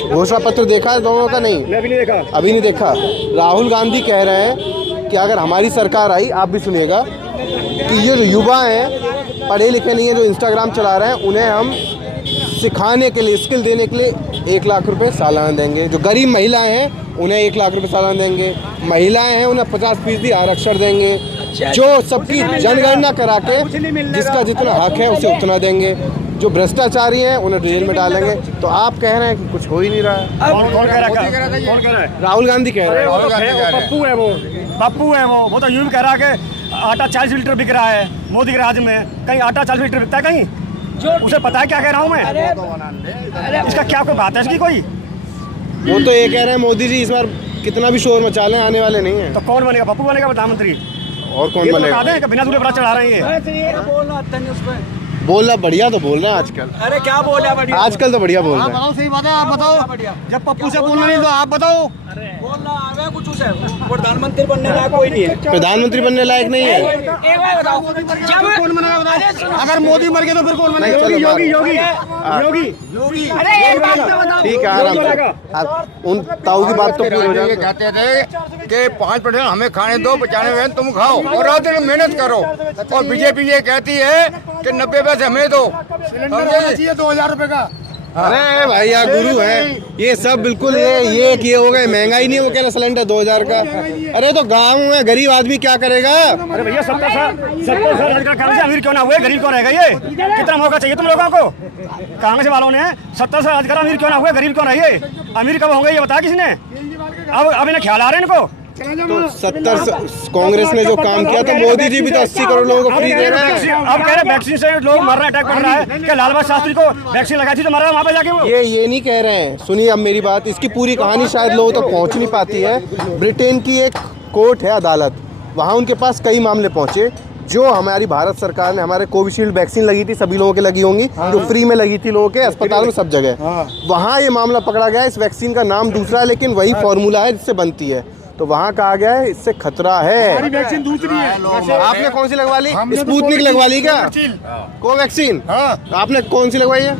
घोषणा पत्र देखा है दोनों का? नहीं, मैं भी नहीं देखा, अभी नहीं देखा। राहुल गांधी कह रहे हैं कि अगर हमारी सरकार आई, आप भी सुनिएगा, कि ये जो युवा हैं, पढ़े लिखे नहीं है, जो इंस्टाग्राम चला रहे हैं, उन्हें हम सिखाने के लिए, स्किल देने के लिए 1 लाख रुपए सालाना देंगे। जो गरीब महिलाएं हैं उन्हें 1 लाख रुपए सालाना देंगे। महिलाएं हैं उन्हें 50% आरक्षण देंगे। जो सबकी जनगणना करा के जिसका जितना हक है उसे उतना देंगे। जो भ्रष्टाचारी हैं उन्हें जेल में डालेंगे। तो आप कह रहे हैं कि कुछ हो ही नहीं रहा है। कौन कह रहा है? राहुल गांधी कह रहे हैं। पप्पू है वो तो यूं कह रहा है कि आटा 40 लीटर बिक रहा है मोदी के राज में, कहीं आटा 40 लीटर बिकता है कहीं? उसे पता है क्या कह रहा हूँ मैं? इसका क्या कोई बात है इसकी कोई? वो तो ये कह रहे हैं मोदी जी इस बार कितना भी शोर मचा लें आने वाले नहीं है। तो कौन बनेगा? पप्पू बनेगा प्रधानमंत्री? और कौन बनेगा? बता दें कि बिना दूल्हे बरात चढ़ा रहे हैं बोल रहा बढ़िया तो बोल रहा है आजकल। अरे क्या बोल रहा है बढ़िया? आजकल तो बढ़िया बोल रहा है। बताओ, सही बात है, आप बताओ। जब पप्पू से बोलना नहीं तो आप बताओ। कुछ उसे प्रधानमंत्री बनने लायक कोई नहीं है। प्रधानमंत्री बनने लायक नहीं है। एक बार बताओ, कौन बनेगा बताओ? अगर मोदी मर गए तो फिर कौन बनेगा? नहीं, चलो योगी योगी हाँ। योगी योगी। अरे एक बात तो बताओ। ठीक है, आराम से। आप उन ताऊ की बात तो पूरी हो जाए। कहते थे कि 5% हमें खाने दो, 95 तुम खाओ और रात दिन मेहनत करो। और बीजेपी ये कहती है कि 90 पैसे हमें दो। 2000 रुपए का। अरे भाई यार गुरु है ये सब बिल्कुल ये किए हो गए। महंगाई नहीं, वो कह रहे सिलेंडर 2000 का। अरे तो गांव में गरीब आदमी क्या करेगा? अरे भैया 70 साल कांग्रेस अमीर क्यों ना हुए? गरीब क्यों रहेगा? ये कितना मौका चाहिए तुम लोगों को? कांग्रेस वालों ने 70 साल राज करा, अमीर क्यों ना हुए? गरीब क्यों रहिए? अमीर कब होंगे ये बताया किसने? अब इन्हें ख्याल आ रहे हैं इनको। तो 70 कांग्रेस ने जो काम किया तो मोदी जी भी तो 80 करोड़ लोगों को फ्री दे रहे हैं। अब कह रहे हैं वैक्सीन से लोग मर रहे हैं, अटैक पड़ रहा है। क्या लाल बहादुर शास्त्री को वैक्सीन लगाई थी तो मरा वहाँ पे जाके? वो ये नहीं कह रहे हैं। सुनिए अब मेरी बात, इसकी पूरी कहानी शायद लोगों तक पहुंच नहीं पाती है। ब्रिटेन की एक कोर्ट है, अदालत, वहाँ उनके पास कई मामले पहुंचे जो हमारी भारत सरकार ने, हमारे कोविशील्ड वैक्सीन लगी थी, सभी लोगों के लगी होंगी, जो फ्री में लगी थी लोगों के अस्पताल में सब जगह, वहाँ ये मामला पकड़ा गया। इस वैक्सीन का नाम दूसरा है लेकिन वही फॉर्मूला है जिससे बनती है। तो वहाँ कहा गया है इससे खतरा है। वैक्सीन दूसरी है। आपने कौन सी लगवा ली? स्पुतनिक लगवा ली क्या? कोवैक्सीन। आपने कौन सी लगवाई है?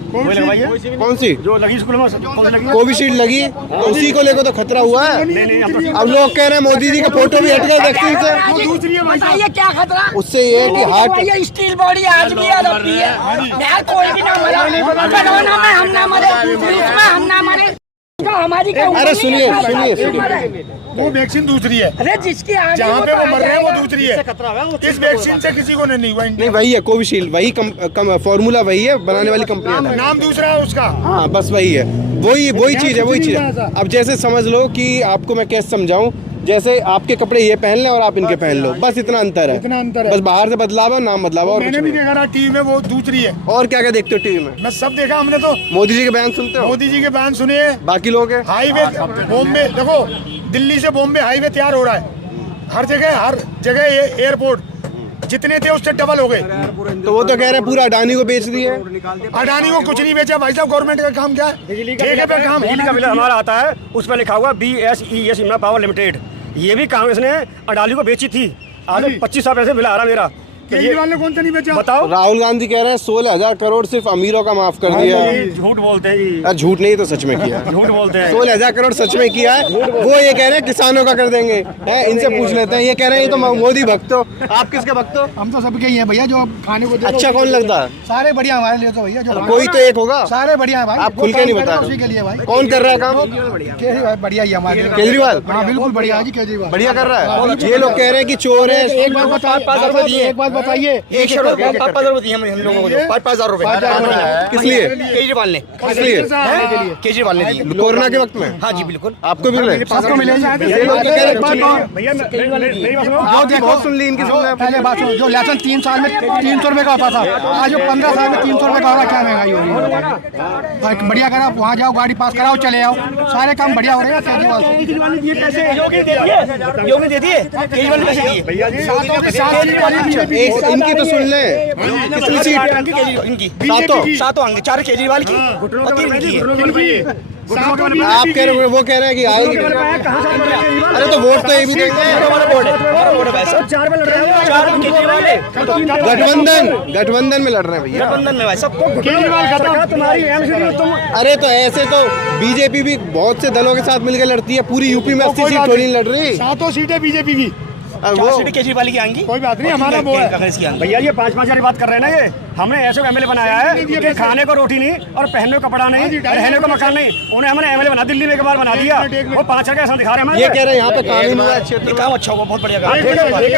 कौन सी? जो लगी स्कूल में कोविशील्ड लगी, तो उसी को लेकर तो खतरा हुआ है। अब लोग कह रहे हैं मोदी जी का फोटो भी हट गया वैक्सीन से। दूसरी है। बताइए क्या खतरा? उससे ये है कि हार्ट स्टील बॉडी आज भी अरब भी है। यार कोई भी ना मरा, कोरोना में हम ना मरे, इसमें हम ना मरे, हमारी क्या? अरे सुनिए वो वैक्सीन दूसरी है। अरे जिसकी जहाँ पे वो मर रहे हैं वो दूसरी है। इस वैक्सीन से किसी को नहीं हुआ। नहीं वही है कोविशील्ड, वही फॉर्मूला वही है, बनाने वाली कंपनी है। नाम दूसरा है उसका। हाँ बस वही है, वही चीज़ है। अब जैसे समझ लो कि आपको मैं कैसे समझाऊं, जैसे आपके कपड़े ये पहन लें और आप इनके पहन लो, बस इतना अंतर है। बस बाहर से बदलावा, नाम बदलावा और मैंने भी देखा रहा टीवी में, वो दूसरी है। और क्या क्या देखते हो टीवी में? मैं सब देखा हमने तो। मोदी जी के बयान सुनते हो? मोदी जी के बयान सुने। बाकी लोग हाईवे बॉम्बे, देखो दिल्ली से बॉम्बे हाईवे तैयार हो रहा है। हर जगह एयरपोर्ट जितने थे उससे डबल हो गए। तो वो तो कह रहे हैं पूरा अडानी को बेच दिए। अडानी को कुछ नहीं बेचा भाई साहब। गवर्नमेंट का काम क्या है? ठेके पे काम। बिजली का बिल हमारा आता है, उस पर लिखा हुआ BSES इंडिया पावर लिमिटेड। ये भी कांग्रेस ने अडानी को बेची थी। आज 25 साल पैसे बिल आ रहा मेरा। केजरीवाल ने कौन सा नहीं बेचा? बताओ। राहुल गांधी कह रहे हैं 16,000 करोड़ सिर्फ अमीरों का माफ कर दिया। झूठ बोलते हैं जी। झूठ नहीं तो सच में किया। झूठ बोलते हैं। 16,000 करोड़ सच में किया है। वो ये कह रहे हैं किसानों का कर देंगे। इनसे पूछ लेते हैं। ये कह रहे हैं ये तो मोदी भक्त हो। आप किसके भक्त हो? हम तो सबके ही हैं भैया, जो खाने को अच्छा कौन लगता है? सारे बढ़िया हमारे लिए तो भैया। जो कोई तो एक होगा। सारे बढ़िया है भाई। आप खुल के नहीं बता उसी के लिए भाई। कौन कर रहा है काम? केजरीवाल बढ़िया ही हमारे। केजरीवाल? हाँ बिल्कुल बढ़िया जी, केजरीवाल बढ़िया कर रहा है। ये लोग कह रहे हैं कि चोर है। एक बात बताइए। किस लिए? केजरीवाल ने केजरीवाल ने दी। कोरोना के वक्त में? हाँ जी बिल्कुल। आपको भी मिले? सबको मिले। बहुत सुन ली इनकी। पहले बात सुनो, जो राशन 3 साल में 300 रुपए का होता था, आज जो 15 साल में 300 रुपए का हो रहा है। क्या महंगाई हो रही है? बढ़िया करा, वहाँ जाओ गाड़ी पास कराओ चले आओ, सारे काम बढ़िया हो रहे हैं। केजरीवाल ने दिए पैसे। योगी दे दिए। केजरीवाल ने पैसे दिए। इनकी तो सुन ले। कितनी सीट? सातों आएंगे, 4 केजरीवाल की और 3 इनकी। आप कह रहे हो, वो कह रहे हैं कि आएगी। अरे तो वोट तो ये भी देंगे। गठबंधन में लड़ रहे हैं भैया। गठबंधन में भाई सबको अरे तो ऐसे तो बीजेपी भी बहुत से दलों के साथ मिलकर लड़ती है। पूरी यूपी में 80 सीट थोड़ी लड़ रही। 7 सीटें बीजेपी की। वो केजरीवाल की आएंगी। कोई बात नहीं, हमारा वो है भैया। ये 5-5 हज़ार बात कर रहे हैं ना। ये हमने ऐसे MLA बनाया है कि खाने को रोटी नहीं और पहनने को कपड़ा नहीं, रहने को मकान नहीं। उन्हें हमने MLA बना, दिल्ली में एक बार बना दिया। वो 5 का ऐसा दिखा रहे हैं। ये कह रहे हैं यहाँ पे काम ही नहीं हुआ क्षेत्र में। काम अच्छा हुआ, बहुत बढ़िया काम।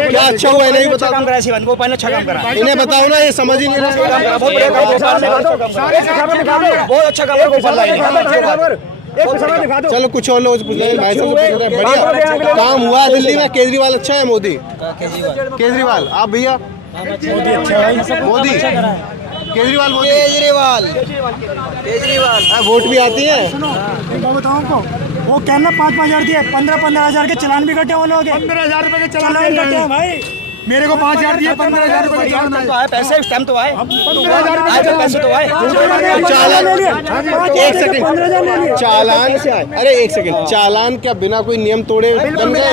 क्या अच्छा हुआ है? नहीं अच्छा काम करा शिवन, गोपाल ने अच्छा काम करा। इन्हें बताओ ना, ये समझ ही नहीं रहे। बहुत बढ़िया काम, बहुत अच्छा काम है गोपाल। चलो कुछ और लोग पूछ लेंगे, भाई साहब से पूछ रहे हैं। बढ़िया काम हुआ है दिल्ली में, केजरीवाल अच्छा है मोदी? केजरीवाल। आप भैया? मोदी अच्छा है, मोदी केजरीवाल मोदी केजरीवाल वोट भी आती है? बताओ को वो कहना 5-5 हजार दिए, 15-15 हजार के चलान भी कटे वो लोग, 15,000 रुपए के चलान कटे हैं भाई। मेरे को 5 हजार दिए, 15,000 रुपए के चलान तो आए, पैसे स्टैम्प तो आए, 15,000 रुपए पैसे तो आए। चालान, एक सेकंड, चालान से आए? अरे एक सेकंड, चालान क्या बिना कोई नियम तोड़े बन गए?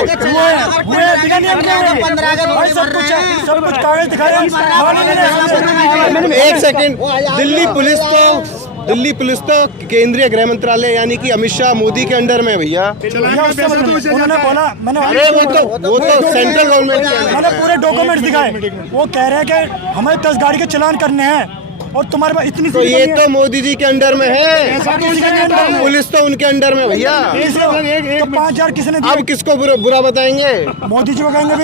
एक सेकंड, दिल्ली पुलिस तो केंद्रीय गृह मंत्रालय यानी कि अमित शाह मोदी के अंडर में है भैया। उन्होंने बोला, अरे वो तो सेंट्रल गवर्नमेंट मैंने पूरे डॉक्यूमेंट्स दिखाए, वो कह रहे हैं कि हमें 10 गाड़ी के चलान करने हैं और तुम्हारे पास इतनी, तो ये तो मोदी जी के अंडर में है, पुलिस तो उनके अंडर में भैया। तो 5,000 किसने दिया? अब किसको बुरा बताएंगे? मोदी जी को कहेंगे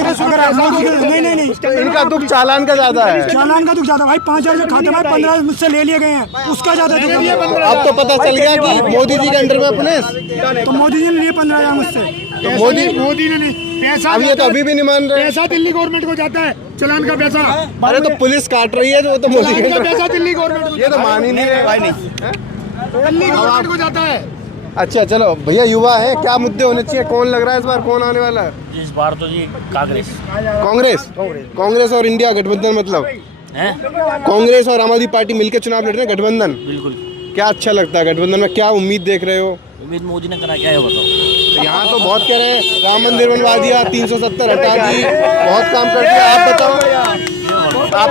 नहीं, इनका दुख चालान का ज्यादा है। चालान का दुख ज्यादा भाई, 5,000 जो खाते में 15 मुझसे ले लिए गए हैं, उसका ज्यादा दुख है। अब तो पता चल गया कि मोदी जी के अंडर में पुलिस, तो मोदी जी ने लिए 15,000 मुझसे, तो मोदी ने नहीं पैसा। अब ये तो अभी भी नहीं मान रहे। पैसा दिल्ली गवर्नमेंट को जाता है, चलान का पैसा। अरे तो पुलिस काट रही है, तो वो तो मोदी के अंदर। पैसा दिल्ली गवर्नमेंट को, ये तो मान ही नहीं रहे भाई। नहीं दिल्ली गवर्नमेंट को जाता है। अच्छा चलो भैया, युवा है, क्या मुद्दे होने चाहिए? कौन लग रहा है इस बार कौन आने वाला है? इस बार तो जी कांग्रेस और इंडिया गठबंधन, मतलब कांग्रेस और आम आदमी पार्टी मिलकर चुनाव लड़ रहे हैं, गठबंधन। बिल्कुल। क्या अच्छा लगता है गठबंधन में? क्या उम्मीद देख रहे हो? उम्मीद मोदी ने करा, क्या है बताओ? तो यहाँ तो बहुत कह रहे हैं राम मंदिर बनवा दिया, 370 हटा दी, बहुत काम कर दिया। आप बताओ, आप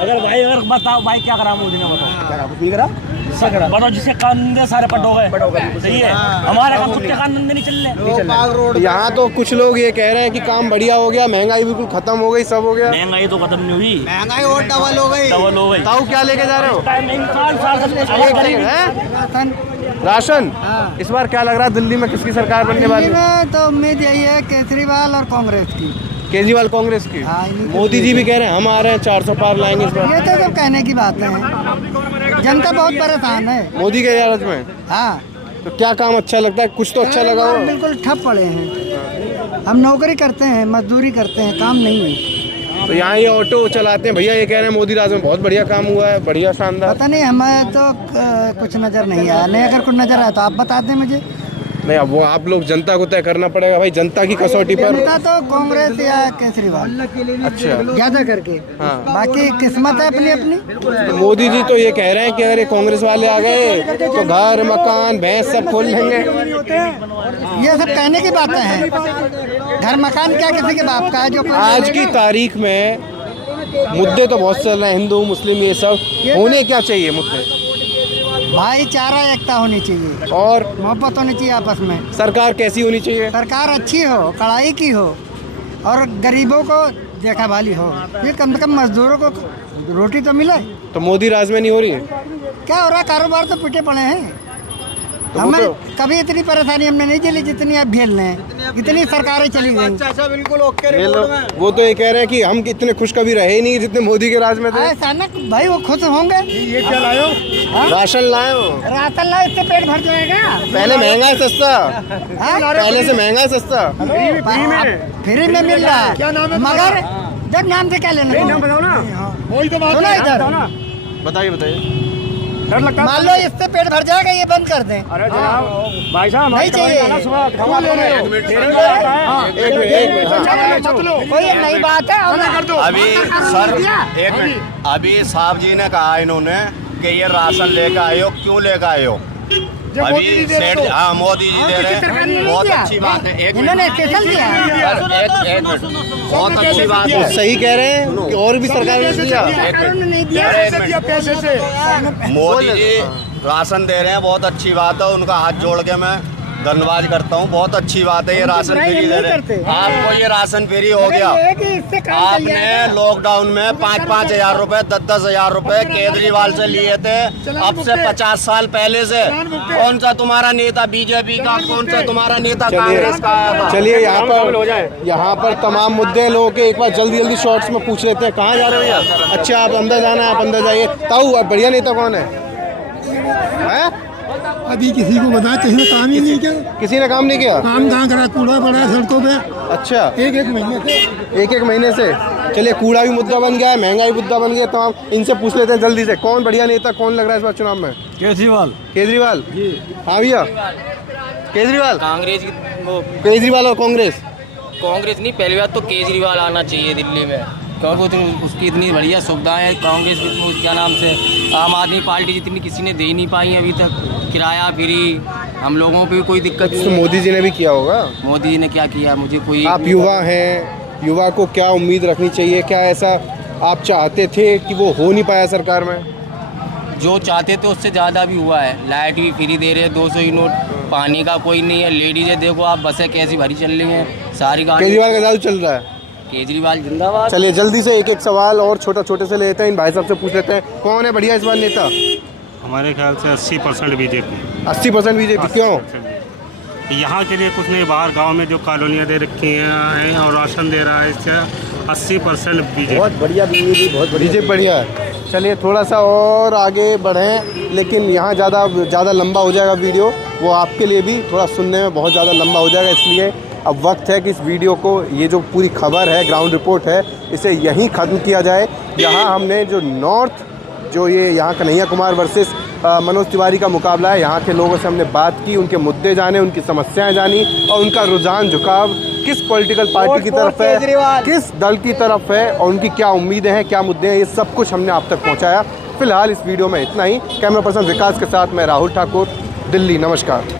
अगर बताओ भाई क्या करा मोदी ने, बताओ बताओ, जिससे कानून सारे पट हो गए, सही है, हमारे कुछ कानून नहीं चल रहे। यहाँ तो कुछ लोग ये कह रहे हैं कि काम बढ़िया हो गया, महंगाई बिल्कुल खत्म हो गई, सब हो गया। महंगाई तो खत्म नहीं हुई, महंगाई और डबल हो गई। ताऊ क्या लेके जा रहे हो? राशन। इस बार क्या लग रहा है दिल्ली में किसकी सरकार बनने वाली है? तो उम्मीद यही है केजरीवाल और कांग्रेस की। केजरीवाल कांग्रेस की। मोदी जी भी कह रहे हैं हम आ रहे हैं, 400 पार लाएंगे इस बार। ये तो सब कहने की बातें हैं, जनता बहुत परेशान है मोदी के राज में। हाँ, तो क्या काम अच्छा लगता है? कुछ तो अच्छा लगा हो? बिल्कुल ठप पड़े हैं, हम नौकरी करते हैं, मजदूरी करते हैं, काम नहीं है। तो यहाँ ये ऑटो चलाते हैं भैया, ये कह रहे हैं मोदी राज में बहुत बढ़िया काम हुआ है, बढ़िया शानदार। पता नहीं, हमें तो कुछ नजर नहीं आया। नहीं, अगर कुछ नजर आया तो आप बता दें मुझे। नहीं, अब वो आप लोग जनता को तय करना पड़ेगा भाई, जनता की कसौटी पर। जनता तो कांग्रेस या केजरीवाल अच्छा ज्यादा करके, हाँ। बाकी किस्मत है अपनी अपनी। तो मोदी जी तो ये कह रहे हैं कि अगर ये कांग्रेस वाले आ गए तो घर मकान भैंस सब खोल लेंगे। ये सब कहने की बातें हैं, घर मकान क्या किसी के बाप का है जो आज की तारीख में मुद्दे तो बहुत चल रहे हैं, हिंदू मुस्लिम ये सब, होने क्या चाहिए मुद्दे? भाईचारा, एकता होनी चाहिए और मोहब्बत होनी चाहिए आपस में। सरकार कैसी होनी चाहिए? सरकार अच्छी हो, कड़ाई की हो, और गरीबों को देखा भाली हो। ये कम से कम मजदूरों को रोटी तो मिले। तो मोदी राज में नहीं हो रही है? क्या हो रहा है, कारोबार तो पिटे पड़े हैं। तो हमें कभी इतनी परेशानी हमने नहीं झेली जितनी आप झेल रहे हैं, इतनी सरकारें चली गई। ये लोग वो तो ये कह रहे हैं कि हम इतने खुश कभी रहे ही नहीं जितने मोदी के राज में थे। ऐसा ना भाई, वो खुश होंगे। ये क्या लाए हो? राशन लाए हो? राशन लाए, इससे पेट भर जाएगा। पहले महंगा है सस्ता, पहले से महंगा है सस्ता, फ्री में मिल रहा है। क्या नाम है? मगर जब नाम से क्या लेना, नाम बताओ ना, वही तो बात सुना इधर। बताइए बताइए। डर लगता मान लो इससे पेट भर जाएगा, ये बंद कर दें। अरे जनाब, भाई साहब नहीं चाहिए। कोई नई बात है, अभी सर एक मिनट, अभी साहब जी ने कहा इन्होंने कि ये राशन लेकर आए हो, क्यों लेकर आए हो? अभी सेठ, हाँ मोदी जी दे रहे हैं, बहुत अच्छी बात है। एक इन्होंने स्पेशल दिया है। एक मिनट, बहुत अच्छी बात है। सही कह रहे हैं कि और भी सरकार ने दिया। नहीं दिया पैसे से। मोदी जी राशन दे रहे हैं, बहुत अच्छी बात है, उनका हाथ जोड़ के मैं धन्यवाद करता हूँ। बहुत अच्छी बात है, ये राशन फ्री दे रहे हैं। आपको ये राशन फ्री हो गया। आपने लॉकडाउन में 5-5 हजार रुपए, 10-10 हजार रुपए केजरीवाल से लिए थे, अब से 50 साल पहले से। कौन सा तुम्हारा नेता बीजेपी का, कौन सा तुम्हारा नेता कांग्रेस का आया था? चलिए यहाँ पर तमाम मुद्दे लोगों के एक बार जल्दी शॉर्ट्स में पूछ लेते हैं। कहाँ जा रहे हो भैया? अच्छा आप अंदर जाना है, आप अंदर जाइए। ताऊ, अब बढ़िया नेता कौन है? अभी किसी को बताया, किसी ने काम ही नहीं किया। किसी ने काम नहीं किया? काम कहाँ करा, कूड़ा पड़ा है सड़कों पे अच्छा, एक महीने से। चलिए, कूड़ा भी मुद्दा बन गया है, महंगाई मुद्दा बन गया, तमाम। इनसे पूछ लेते हैं जल्दी से, कौन बढ़िया नेता, कौन लग रहा है इस बार चुनाव में? केजरीवाल। केजरीवाल जी। हाँ भैया, केजरीवाल। कांग्रेस केजरीवाल और कांग्रेस नहीं, पहली बात तो केजरीवाल आना चाहिए दिल्ली में, क्योंकि तो उसकी इतनी बढ़िया सुविधाएं हैं। कांग्रेस की क्या नाम से आम आदमी पार्टी जितनी किसी ने दे ही नहीं पाई अभी तक। किराया फ्री, हम लोगों पे कोई दिक्कत नहीं। तो मोदी जी ने भी किया होगा। मोदी जी ने क्या किया, मुझे कोई। आप युवा हैं, युवा को क्या उम्मीद रखनी चाहिए? क्या ऐसा आप चाहते थे कि वो हो नहीं पाया सरकार में? जो चाहते थे उससे ज़्यादा भी हुआ है। लाइट भी फ्री दे रहे हैं, 200 यूनिट, पानी का कोई नहीं है। लेडीज़ें देखो आप, बसें कैसी भरी चल रही हैं, सारी गाड़ी। केजरीवाल का जादू चल रहा है। केजरीवाल जिंदाबाद। चलिए जल्दी से एक सवाल और छोटे से लेते हैं, इन भाई साहब से पूछ लेते हैं, कौन है बढ़िया इस बार नेता? हमारे ख्याल से 80% बीजेपी। 80% बीजेपी। क्यों? यहाँ के लिए कुछ नहीं, बाहर गांव में जो कॉलोनियाँ दे रखी हैं और राशन दे रहा है, इससे 80% बीजेपी। बहुत बढ़िया बीजेपी बढ़िया है। चलिए थोड़ा सा और आगे बढ़ें, लेकिन यहाँ ज़्यादा लंबा हो जाएगा वीडियो, वो आपके लिए भी थोड़ा सुनने में बहुत ज़्यादा लंबा हो जाएगा। इसलिए अब वक्त है कि इस वीडियो को, ये जो पूरी खबर है, ग्राउंड रिपोर्ट है, इसे यहीं ख़त्म किया जाए। यहाँ हमने जो नॉर्थ, जो ये यहाँ कन्हैया कुमार वर्सेस मनोज तिवारी का मुकाबला है, यहाँ के लोगों से हमने बात की, उनके मुद्दे जाने, उनकी समस्याएं जानी और उनका रुझान झुकाव किस पॉलिटिकल पार्टी की तरफ है, किस दल की तरफ है और उनकी क्या उम्मीदें हैं, क्या मुद्दे हैं, ये सब कुछ हमने आप तक पहुँचाया। फिलहाल इस वीडियो में इतना ही। कैमरा पर्सन विकास के साथ मैं राहुल ठाकुर, दिल्ली। नमस्कार।